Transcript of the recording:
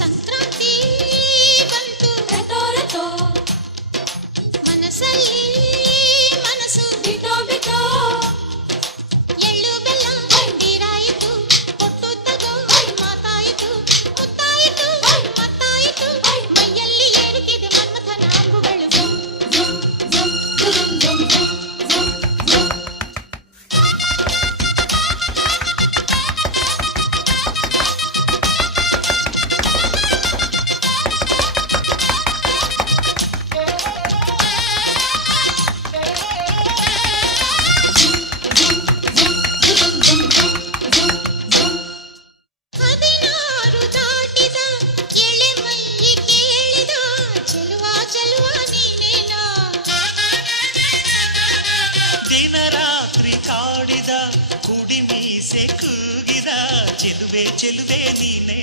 ಸಂಕ್ರಾಂತಿ ಬಂತು ರಟೋ ರಟೋ ಮನಸ್ಸಲ್ಲಿ ಮನಸ್ಸು ಬಿಟೋ ಬಿಟೋ ಎಳ್ಳು ಬೆಲ್ಲ ನೀರಾಯಿತು ಕೊಟ್ಟು ತಗೋ ಮಾತಾಯಿತು ಮುತ್ತಾಯಿತು ಮತ್ತಾಯಿತು ಮೈಯಲ್ಲಿ ಏರುತ್ತಿದೆ ಮನ್ಮಥನ ಅಂಬುಗಳು ಹದಿನಾರು ದಾಟಿದ ಎಳೆ ಮೈ ಕೇಳಿದ ಚೆಲುವ ಚೆಲುವ ನೀನೇನೋ ದಿನ ರಾತ್ರಿ ಕಾಡಿದ ಕುಡಿ ಮೀಸೆ ಕೂಗಿದ ಚೆಲುವೆ ಚೆಲುವೆ ನೀನೆ